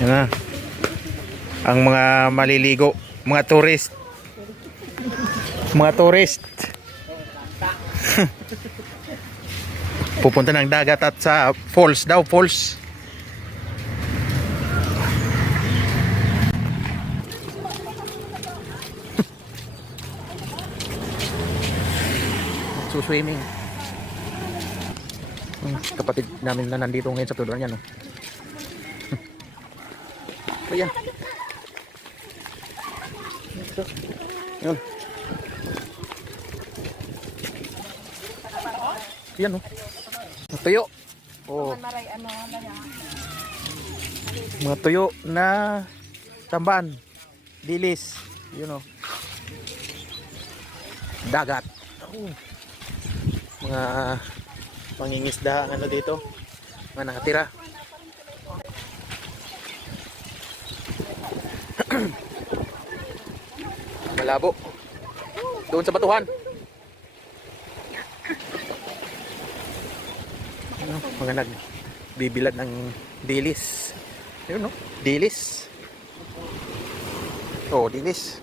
Yan na. Ang mga maliligo, mga tourist. Mga tourist. Pupunta ng dagat at sa falls daw, falls. Swimming. Kapatid namin na nandito ngayon sa tuluran yan. Ayan. Yun. Yan oh. Tuyo. Oh. Mga tuyo na tamban. Dilis. Yun oh. Dagat. Oh. Mga mangingisda ang ano dito. Mga nakatira. Malabo. Doon sa batuhan. Ano, mga nagbibilad ng dilis. Yun no? Dilis. Oh, dilis.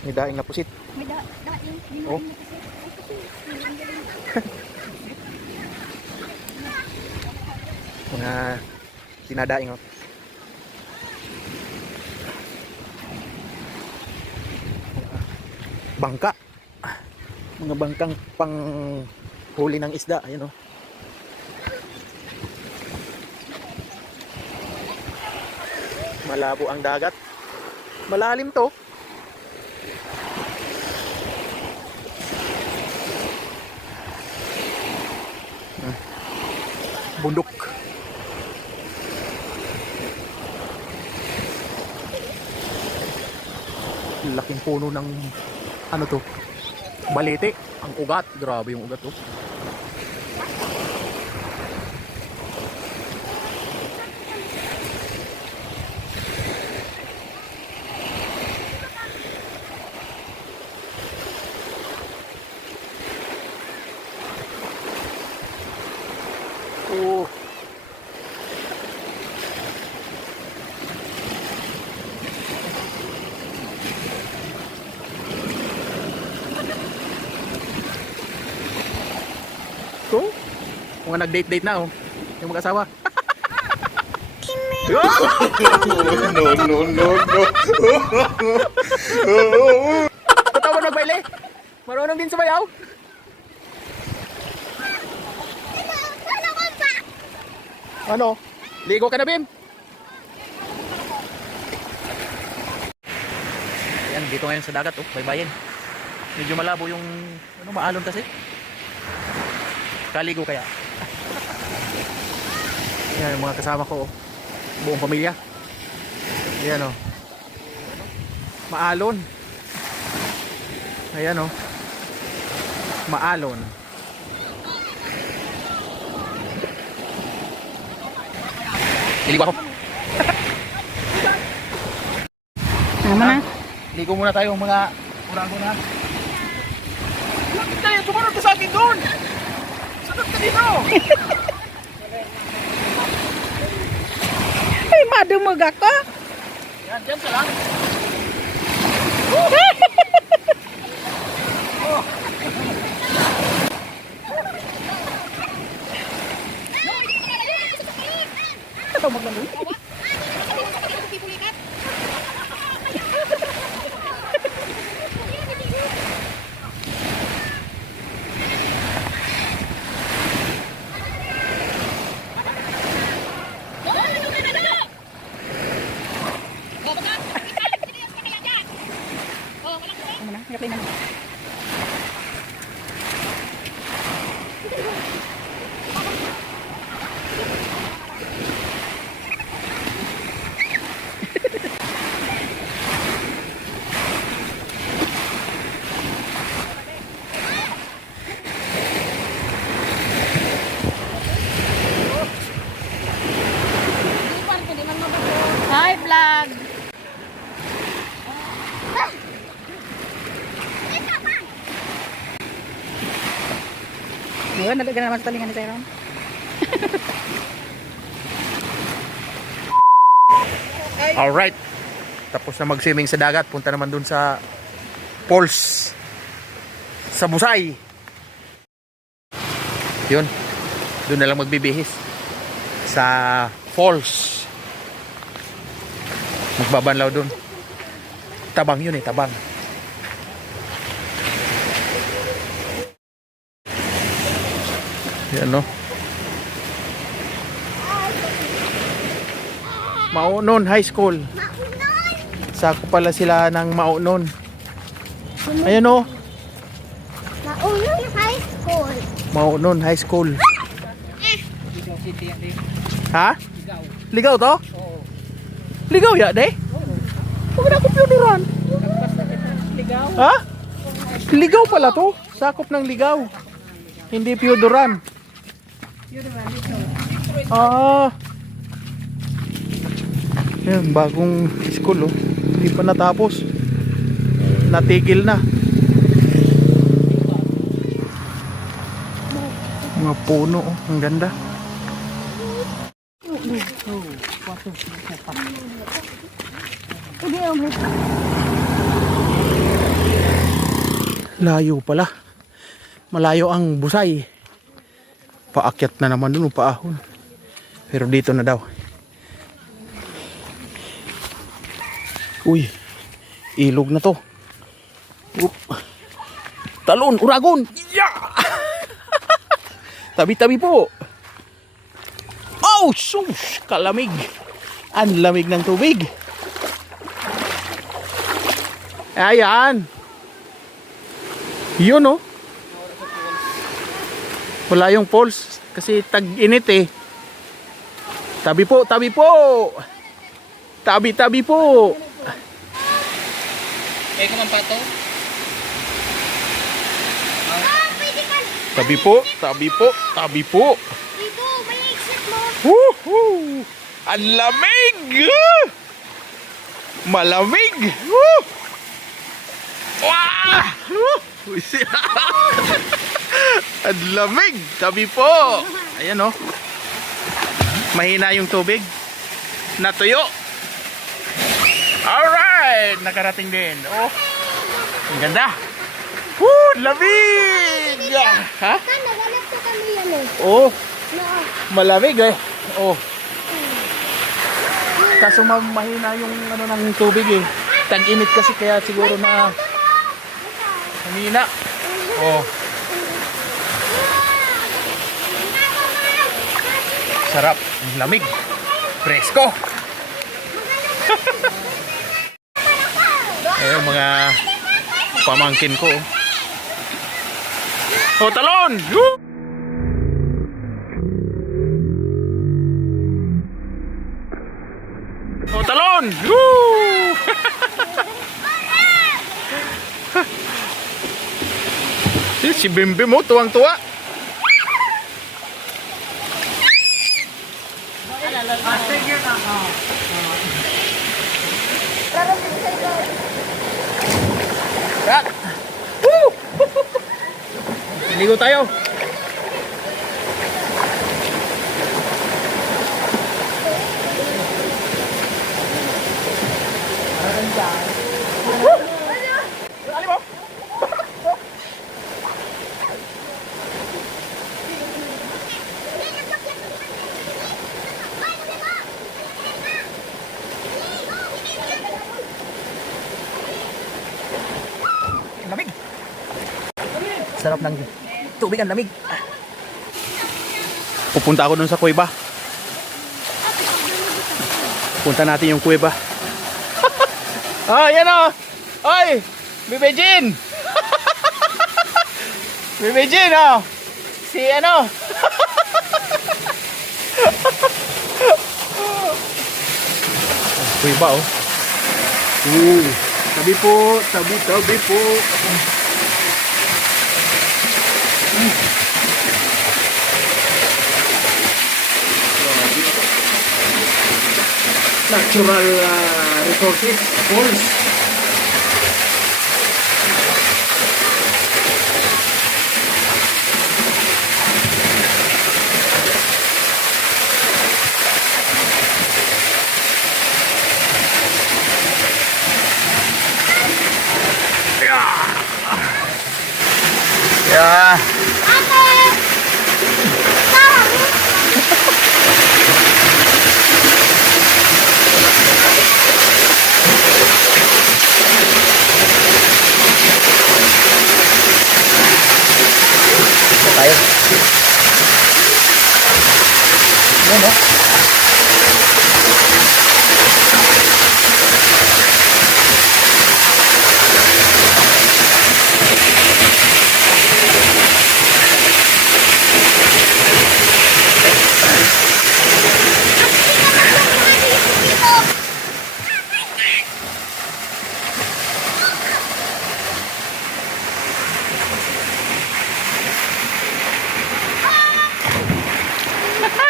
May daing na pusit. Oh. Mga tinadaing oh. Bangka. Mga bangkang pang huli ng isda, ayun oh. Malabo ang dagat. Malalim to. Bundok. Laking puno ng ano to? Balete. Ang ugat. Grabe yung ugat to. Oh. So, mga nag-date-date na oh. Yung mag-asawa. No, no, no, no. Tatawa nagbaile. Marunong din sumayaw. Ano? Ligo ka na, Bim? Ayan, dito ngayon sa dagat, oh, baybayin. Medyo malabo yung, ano, maalon kasi. Kaligo kaya. Ayan, mga kasama ko, oh. Buong pamilya. Ayan, oh. Maalon. Ayan, oh. Maalon. Ligo ako. Tama na. Ligo muna tayo mga urago na. Bakit tayo? Sumunod ka sa akin doon! Sunod ka dito! Ay, madumog ako. Yan, dyan sa lang. Oh. Ito maglandun. Ano na? Hirap na. Hi, vlog! Yun, nalagyan naman sa talingan ni Tyrone. Alright. Tapos na mag-swimming sa dagat. Punta naman dun sa falls. Sa Busay. Yun. Doon na lang magbibihis. Sa falls. Magbabanlaw dun. Tabang yun eh, tabang. Yan no. Maunon High School. Sako pala sila ng Maunon. Ayan o. Maunon High School. Maunon High School. Ha? Ligaw to? Ligaw ya de? Huwag na akong pioniran. Ha? Ligaw pala to. Sakop ng ligaw. Hindi piodoran. Ah. Yan, bagong school oh. Hindi pa natapos. Natigil na. Mga puno oh, ang ganda. Layo pala. Malayo ang Busay. Paakyat na naman dun, paahon. Pero dito na daw. Uy, ilog na to. Talon, uragon. Yeah! Tabi-tabi po. Oh, sus, kalamig. Ang lamig ng tubig. Ayan. Yun oh. Wala yung falls kasi tag-init eh. Tabi po, tabi po. Tabi-tabi po. Kayo man pato? Pwede ka. Tabi po, tabi po, tabi po. Ibo, may exit mo. Woohoo! Ang lamig! Malamig! Woo! Wah! Ang lamig! Tabi po! Ayan oh. Mahina yung tubig. Natuyo. Alright! Nakarating din. Oh. Ang ganda. Woo! Lamig! Ha? Kan, nagalap ko kami yan eh. Oh. No. Malamig eh. Oh. Kaso mahina yung ano ng tubig eh. Tag-init kasi kaya siguro na mahina. Oh. Sarap. Ang lamig. Presko. Ayun mga pamangkin ko. Oh, talon! Woo! Oh, talon! Woo! Si Bimbi mo, tuwang-tuwa. Kat! Woo! Ligo tayo. Lamig. Sarap ng tubig, ang lamig. Pupunta ako dun sa kuweba. Punta natin yung kuweba. Ah, yan o. Oy, Bebe Jean. Bebe Jean, oh. Si ano. Kuweba, oh. Tabi po, tabi po. Natural resources, falls. Yan o.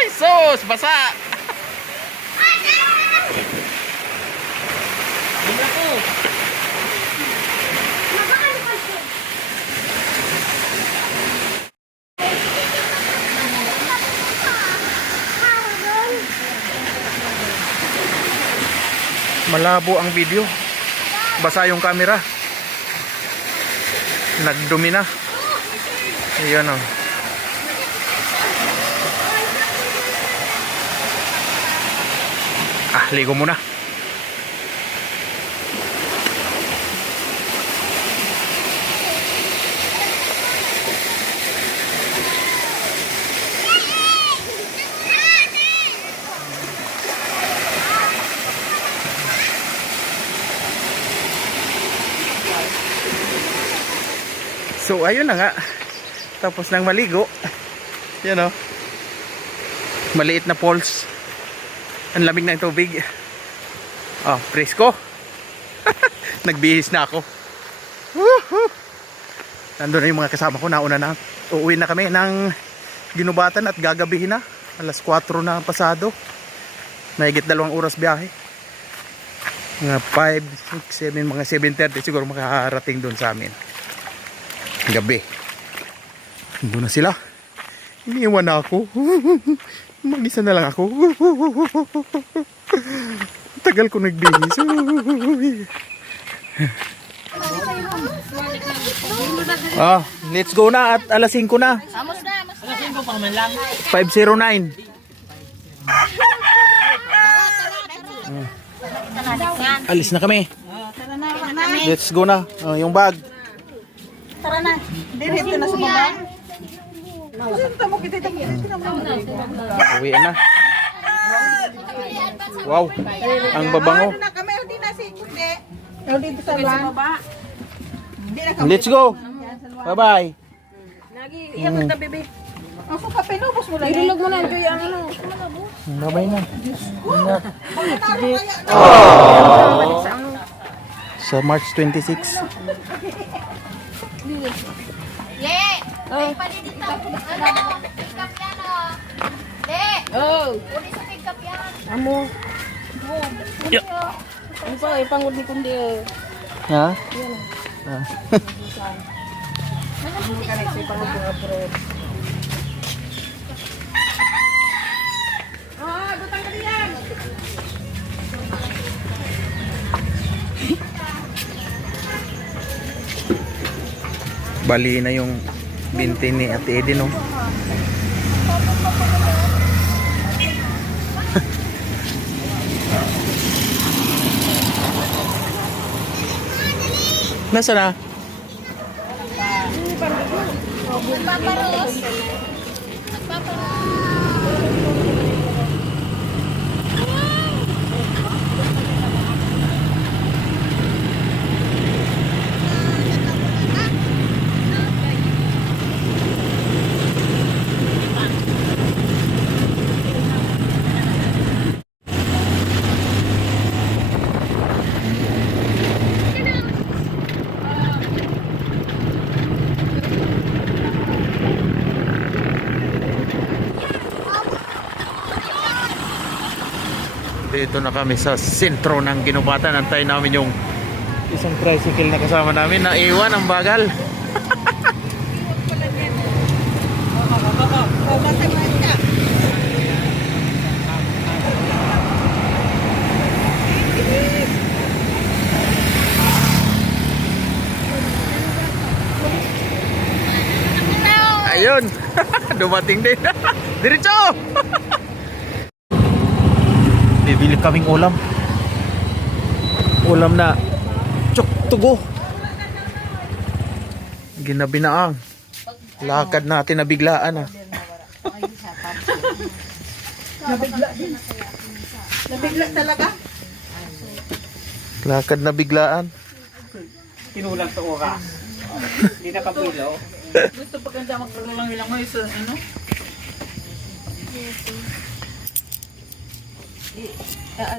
Ay, sus! Basa! Malabo ang video. Basa yung camera. Nagdumi na. Ayan o. Ligo muna. So ayun na nga. Tapos nang maligo. Yan o. Maliit na falls. Ang lamig ng tubig. Oh, presko. Nagbihis na ako. Woohoo! Nandun na yung mga kasama ko. Nauna na. Uuwi na kami ng Ginubatan at gagabihin na. Alas 4 na pasado. Mahigit 2 oras biyahe. Mga 5, 6, 7, mga 7:30 siguro makarating doon sa amin. Gabi. Doon na sila. Iniwan na ako. Mag-isa na lang ako. Tagal ko nagbihis. Let's go na at alas 5 na. Alas 5 pa man lang. 5:09. Alis na kami. Tara na. Let's go na. Yung bag. Tara na. Diretso na sa baba. Uwi na. Wow. Ang babango. Na kami hindi na si kundi. Dito sa baba. Let's go. Bye-bye. Lagi iya mo ta bebe. Ako ka pinubos mo lang. Irilog mo na enjoy ang ano. Bye-bye na. Sa March 26. Yeah! May palinit na pick up yan oh. De! Oh. Uli sa pick up yan. Amo. Yeah. Ano pa ipangod ni kundi. Ha? Butang ka diyan. Bali na yung binti ni Ate Edi, no? Nasaan na? Nagpaparos. Dito na kami sa sentro ng Ginubatan. Antayin namin yung isang tricycle na kasama namin. Naiwan ang bagal. Ayun. Dumating din. Diretso. Bibili kaming ulam. Ulam na tsuktugo. Ginabinaang. Lakad natin na biglaan ah. Nabigla talaga. Lakad na biglaan. Tinulang sa oras. Hindi nakapilo. Gusto pa ganda magkaroon lang ngayon sa ano?